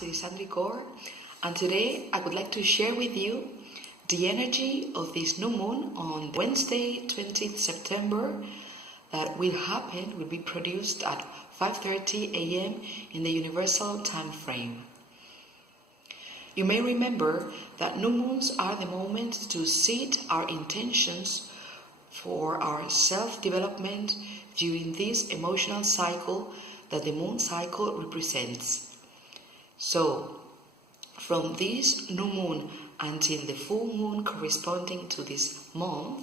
I'm Sandri Kaur, and today I would like to share with you the energy of this new moon on Wednesday, 20th September, that will be produced at 5:30 a.m. in the universal time frame. You may remember that new moons are the moment to set our intentions for our self-development during this emotional cycle that the moon cycle represents. So, from this new moon until the full moon corresponding to this month,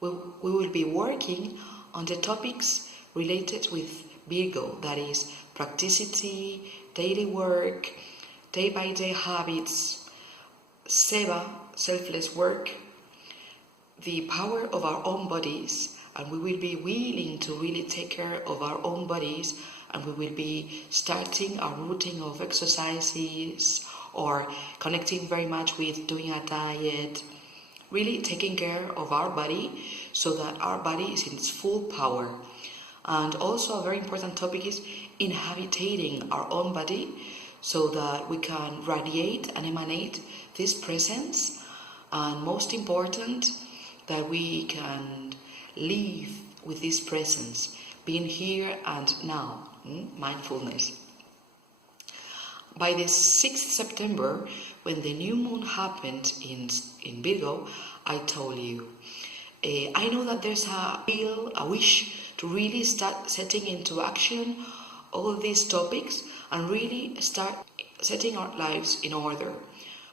we will be working on the topics related with Virgo, that is practicity, daily work, day-by-day habits, seva, selfless work, the power of our own bodies, and we will be willing to really take care of our own bodies, and we will be starting our routine of exercises or connecting very much with doing a diet, really taking care of our body so that our body is in its full power. And also a very important topic is inhabiting our own body so that we can radiate and emanate this presence, and most important, that we can live with this presence, being here and now, mindfulness. By the 6th September, when the new moon happened in Virgo, I told you, I know that there's a wish to really start setting into action all these topics and really start setting our lives in order.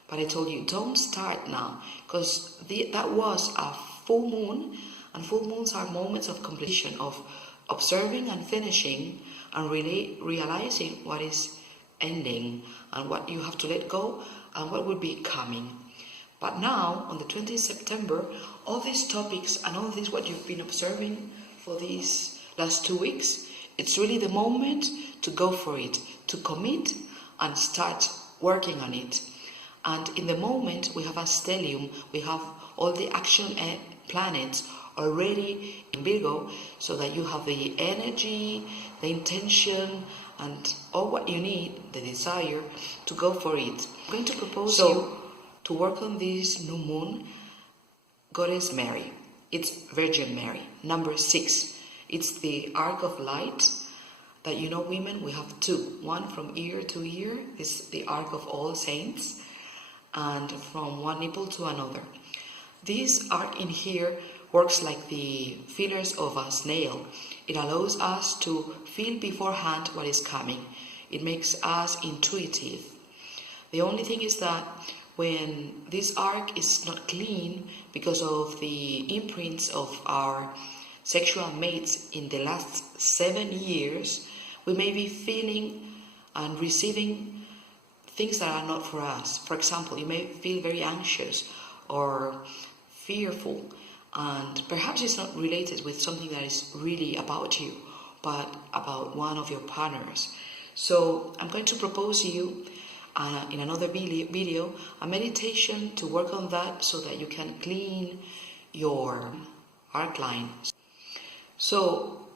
But I told you, don't start now, because that was a full moon, and full moons are moments of completion, of observing and finishing, and really realizing what is ending and what you have to let go and what will be coming. But now, on the 20th September, all these topics and all this what you've been observing for these last 2 weeks, it's really the moment to go for it, to commit and start working on it. And in the moment, we have a stellium, we have all the action planets already in Virgo, so that you have the energy, the intention, and all what you need, the desire, to go for it. I'm going to propose you to work on this new moon, Goddess Mary. It's Virgin Mary, number 6. It's the arc of light that, you know, women, we have 2. One from ear to ear is the arc of all saints, and from one nipple to another. This arc in here works like the feelers of a snail. It allows us to feel beforehand what is coming. It makes us intuitive. The only thing is that when this arc is not clean because of the imprints of our sexual mates in the last 7 years, we may be feeling and receiving things that are not for us. For example, you may feel very anxious or fearful, and perhaps it's not related with something that is really about you, but about one of your partners. So I'm going to propose you in another video a meditation to work on that so that you can clean your arc line. So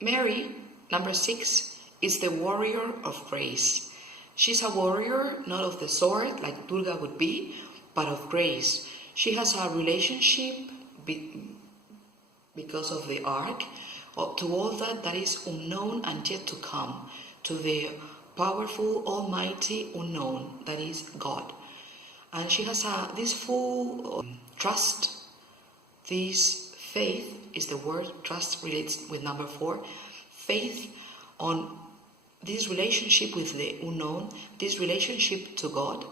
Mary, number 6, is the warrior of grace. She's a warrior, not of the sword like Durga would be, but of grace. She has a relationship because of the arc to all that is unknown and yet to come, to the powerful, almighty unknown that is God. And she has this full trust. This faith is the word. Trust relates with number 4. Faith on this relationship with the unknown, this relationship to God,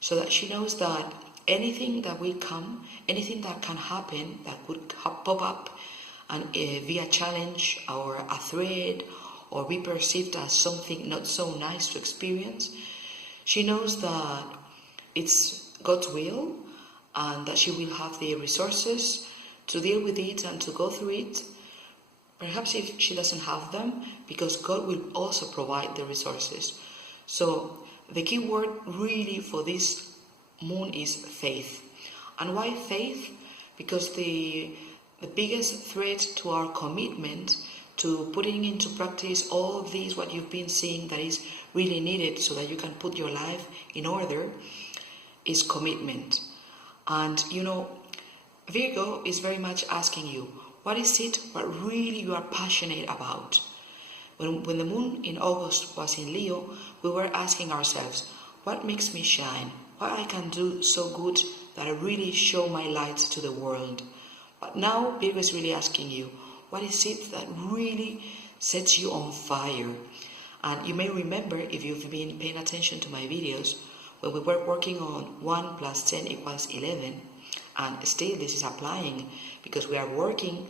so that she knows that anything that will come, anything that can happen, that could pop up and be a challenge or a threat or be perceived as something not so nice to experience, she knows that it's God's will and that she will have the resources to deal with it and to go through it. Perhaps if she doesn't have them, because God will also provide the resources. So The key word really for this moon is faith. And why faith? Because the biggest threat to our commitment to putting into practice all of these, what you've been seeing that is really needed so that you can put your life in order, is commitment. And Virgo is very much asking you, what is it what really you are passionate about? When the moon in August was in Leo, we were asking ourselves, what makes me shine? What I can do so good that I really show my light to the world? But now Virgo is really asking you, what is it that really sets you on fire? And you may remember, if you've been paying attention to my videos, when we were working on 1 + 10 = 11, and still this is applying because we are working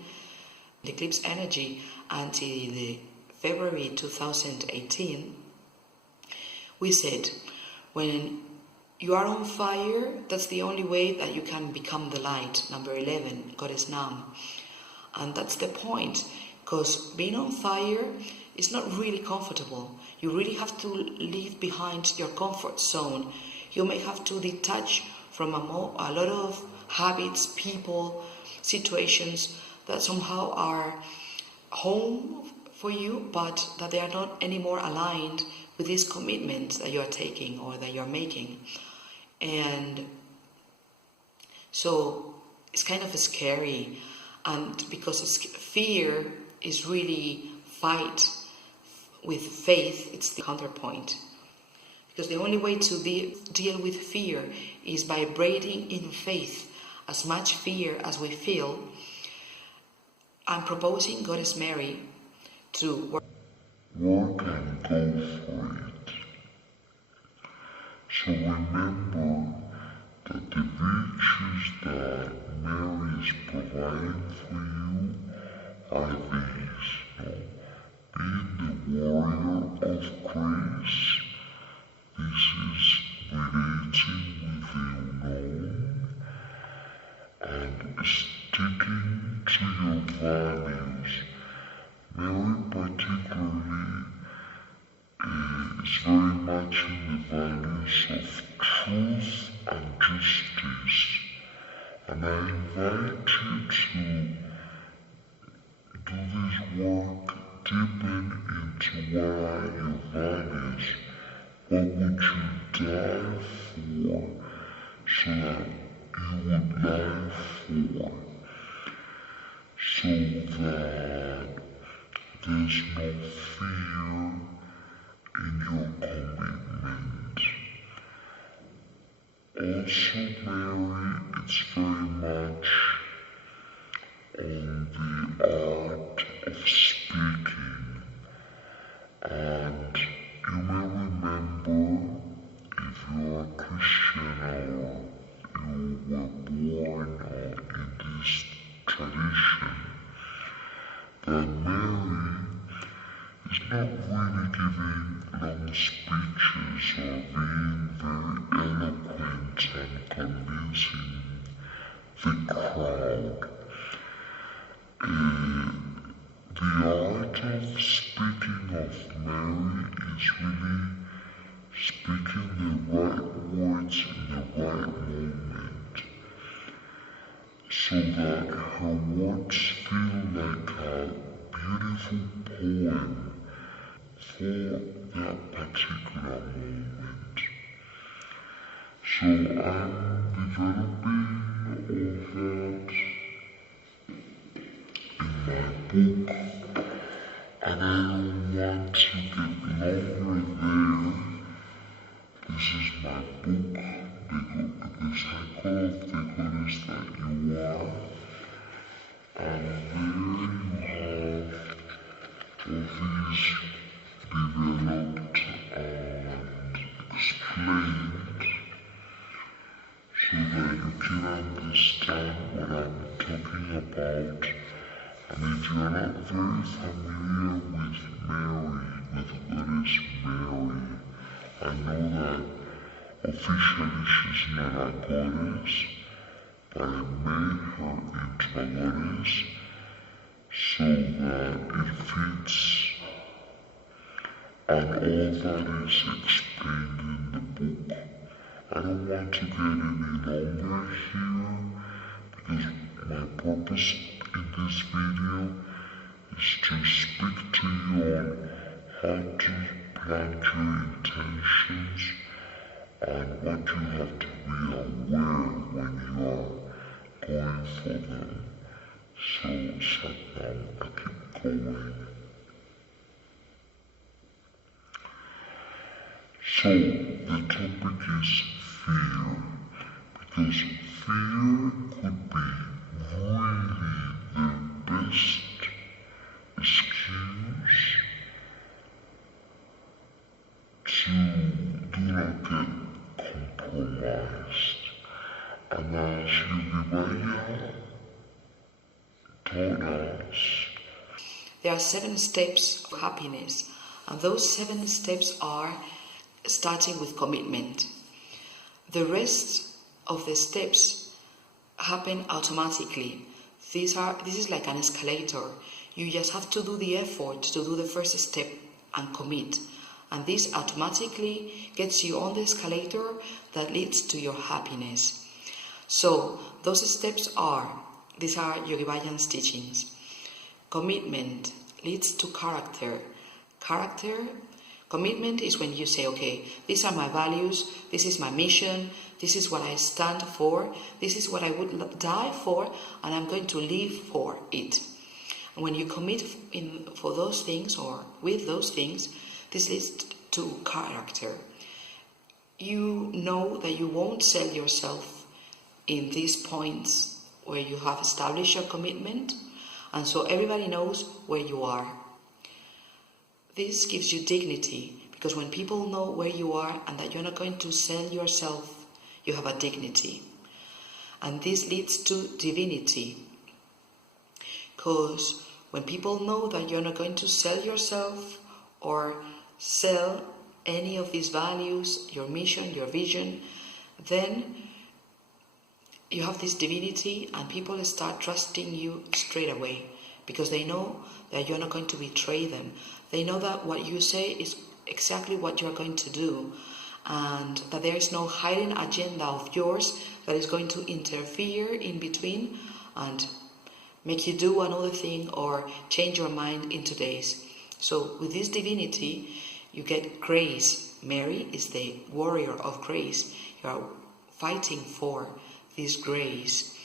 the eclipse energy until the February 2018, we said, when you are on fire, that's the only way that you can become the light. Number 11, Goddess Nam. And that's the point, because being on fire is not really comfortable. You really have to leave behind your comfort zone. You may have to detach from a lot of habits, people, situations that somehow are home for you, but that they are not anymore aligned with this commitment that you are taking or that you're making. And so it's kind of scary, and because fear is really fight with faith, it's the counterpoint. Because the only way to deal with fear is vibrating in faith. As much fear as we feel, I'm proposing Goddess Mary to work and go for it. So remember that the virtues that Mary is providing for you are these. Being the warrior of grace, this is relating with the unknown and sticking to your values. Mary particularly is very much in the values of truth and justice. And I invite you to do this work, deepen into what are your values. What would you die for so that you would die for? So that there's no fear in your commitment. Also, Mary, it's very much on the art of speaking. And you may remember, if you are a Christian or you were born in this tradition, that Mary is not really giving long speeches or being very eloquent and convincing the crowd. The art of speaking of Mary is really speaking the right words in the right moment, so that her words feel like a beautiful poem for that particular moment. So I'm developing all that in my book, and I don't want to get longer there. This is my book, the cycle of the goddess that you are, and there you have all these developed and explained so that you can understand what I'm talking about. And if you're not very familiar with Mary, with Goddess Mary, I know that officially she's not a goddess, but I made her into a goddess so that it fits, and all that is explained in I don't want to get any longer here because my purpose in this video is to speak to you on how to plant your intentions and what you have to be aware when you are going for them. So Satnam, I keep going. So the topic is fear, because fear could be really the best excuse to do not get compromised. And as Yogi taught us, there are 7 steps of happiness, and those 7 steps are starting with commitment. The rest of the steps happen automatically. This is like an escalator. You just have to do the effort to do the first step and commit. And this automatically gets you on the escalator that leads to your happiness. So those steps these are Yogi Bhajan's teachings. Commitment leads to character. Commitment is when you say, okay, these are my values, this is my mission, this is what I stand for, this is what I would die for, and I'm going to live for it. And when you commit for those things or with those things, this leads to character. You know that you won't sell yourself in these points where you have established your commitment, and so everybody knows where you are. This gives you dignity, because when people know where you are and that you're not going to sell yourself, you have a dignity. And this leads to divinity, because when people know that you're not going to sell yourself or sell any of these values, your mission, your vision, then you have this divinity and people start trusting you straight away, because they know that you're not going to betray them. They know that what you say is exactly what you're going to do, and that there is no hidden agenda of yours that is going to interfere in between and make you do another thing or change your mind in 2 days. So with this divinity, you get grace. Mary is the warrior of grace. You are fighting for this grace.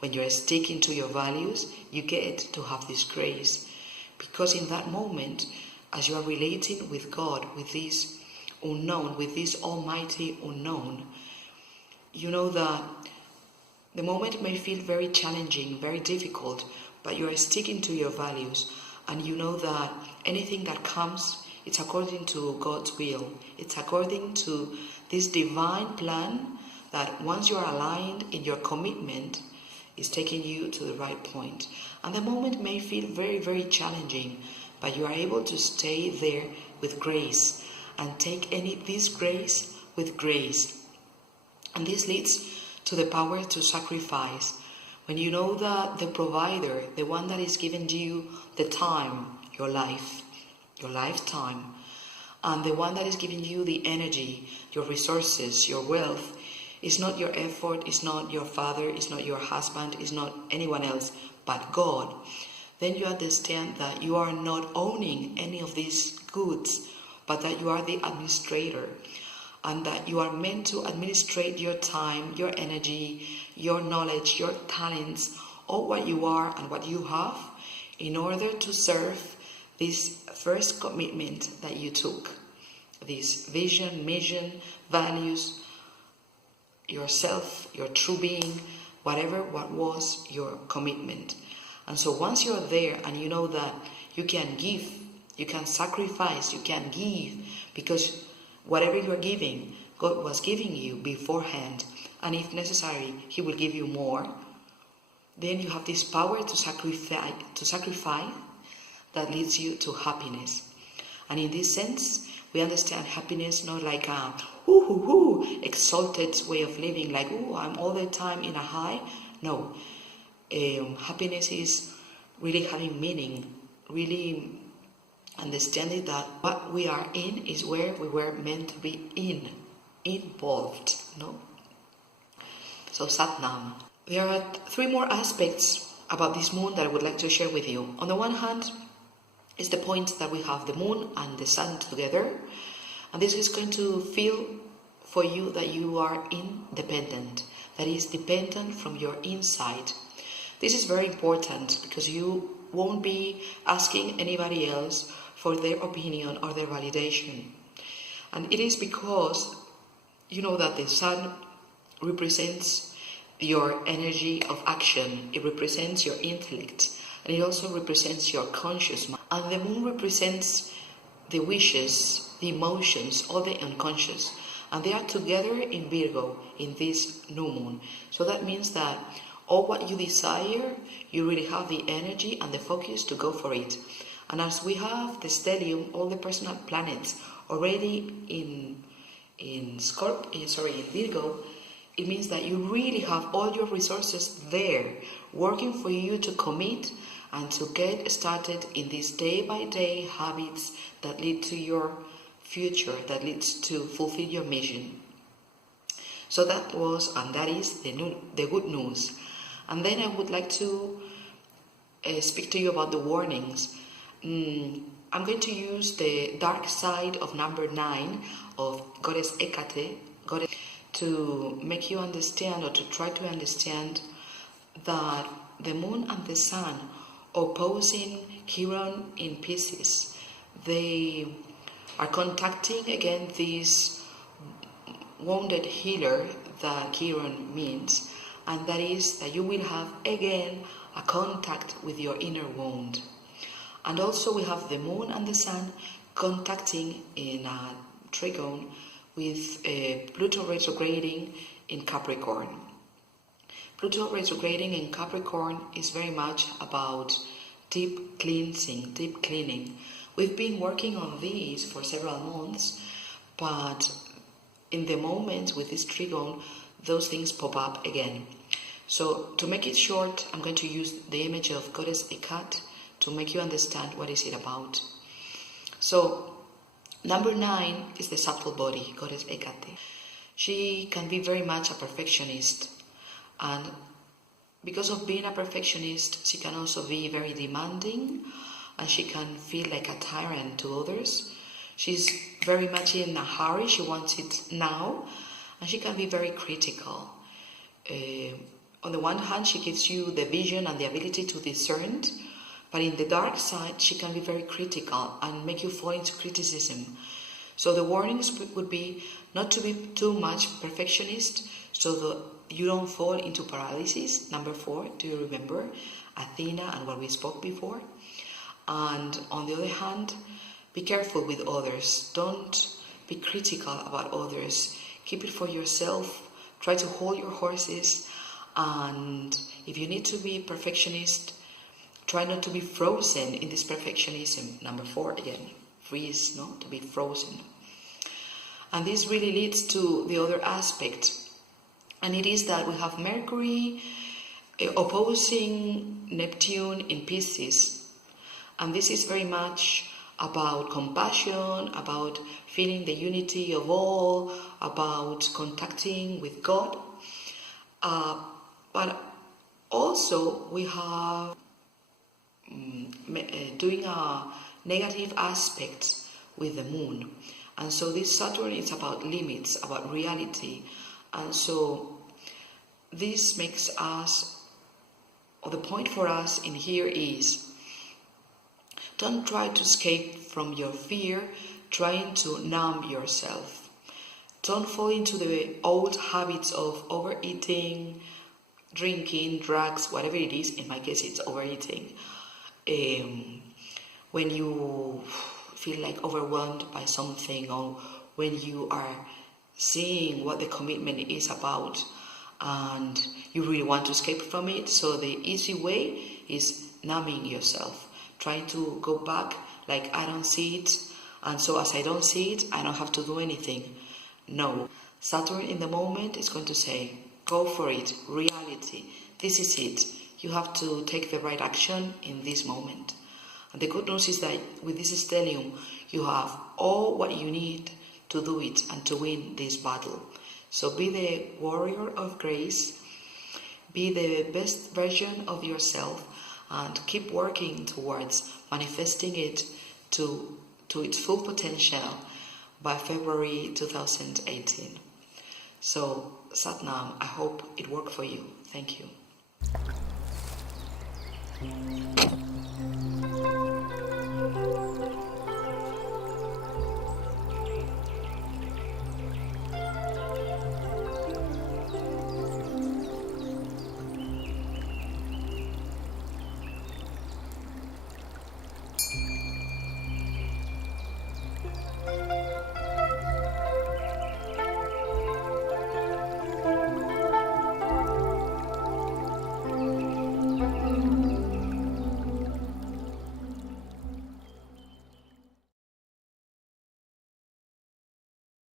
When you're sticking to your values, you get to have this grace, because in that moment, as you are relating with God, with this unknown, with this almighty unknown, you know that the moment may feel very challenging, very difficult, but you are sticking to your values, and you know that anything that comes, it's according to God's will. It's according to this divine plan that once you are aligned in your commitment, is taking you to the right point. And the moment may feel very, very challenging, but you are able to stay there with grace and take this grace with grace. And this leads to the power to sacrifice. When you know that the provider, the one that is giving you the time, your life, your lifetime, and the one that is giving you the energy, your resources, your wealth, is not your effort, is not your father, is not your husband, is not anyone else but God, then you understand that you are not owning any of these goods, but that you are the administrator, and that you are meant to administrate your time, your energy, your knowledge, your talents, all what you are and what you have, in order to serve this first commitment that you took. This vision, mission, values, yourself, your true being, what was your commitment. And so once you're there and you know that you can give, you can sacrifice, you can give, because whatever you're giving, God was giving you beforehand, and if necessary, He will give you more, then you have this power to sacrifice that leads you to happiness. And in this sense, we understand happiness not like a exalted way of living, like, I'm all the time in a high. No. Happiness is really having meaning, really understanding that what we are in is where we were meant to be in involved, no? So Satnam. There are 3 more aspects about this moon that I would like to share with you. On the one hand, is the point that we have the moon and the sun together, and this is going to feel for you that you are independent, that is dependent from your inside. This is very important because you won't be asking anybody else for their opinion or their validation. And it is because you know that the sun represents your energy of action, it represents your intellect, and it also represents your conscious mind. And the moon represents the wishes, the emotions, all the unconscious. And they are together in Virgo in this new moon. So that means that all what you desire, you really have the energy and the focus to go for it. And as we have the stellium, all the personal planets already in Virgo, it means that you really have all your resources there working for you to commit and to get started in these day-by-day habits that lead to your future, that leads to fulfill your mission. So that was, and that is the good news. And then I would like to speak to you about the warnings. I'm going to use the dark side of number 9 of Goddess Hecate, to make you understand, or to try to understand, that the moon and the sun opposing Chiron in Pisces, they are contacting again this wounded healer that Chiron means, and that is that you will have again a contact with your inner wound. And also we have the moon and the sun contacting in a trigone with Pluto retrograding in Capricorn. Pluto retrograding in Capricorn is very much about deep cleansing, deep cleaning. We've been working on these for several months, but in the moment with this trigone, those things pop up again. So to make it short, I'm going to use the image of Goddess Hecate to make you understand what is it about. So number 9 is the subtle body, Goddess Hecate. She can be very much a perfectionist, and because of being a perfectionist, she can also be very demanding, and she can feel like a tyrant to others. She's very much in a hurry, she wants it now, and she can be very critical. On the one hand, she gives you the vision and the ability to discern, but in the dark side, she can be very critical and make you fall into criticism. So the warnings would be not to be too much perfectionist, so that you don't fall into paralysis. Number 4, do you remember Athena and what we spoke before? And on the other hand, be careful with others. Don't be critical about others. Keep it for yourself. Try to hold your horses. And if you need to be perfectionist, try not to be frozen in this perfectionism. Number 4 again, freeze, no, to be frozen. And this really leads to the other aspect, and it is that we have Mercury opposing Neptune in Pisces, and this is very much about compassion, about feeling the unity of all, about contacting with God, but also we have doing a negative aspect with the moon. And so this Saturn is about limits, about reality. And so this makes us, or the point for us in here is, don't try to escape from your fear, trying to numb yourself. Don't fall into the old habits of overeating, drinking, drugs, whatever it is. In my case, it's overeating. When you feel like overwhelmed by something, or when you are seeing what the commitment is about and you really want to escape from it, so the easy way is numbing yourself, trying to go back like I don't see it, and so as I don't see it, I don't have to do anything. No, Saturn in the moment is going to say, go for it, reality, this is it. You have to take the right action in this moment. And the good news is that with this stellium, you have all what you need to do it and to win this battle. So be the warrior of grace, be the best version of yourself, and keep working towards manifesting it to its full potential by February 2018. So, Satnam, I hope it worked for you. Thank you.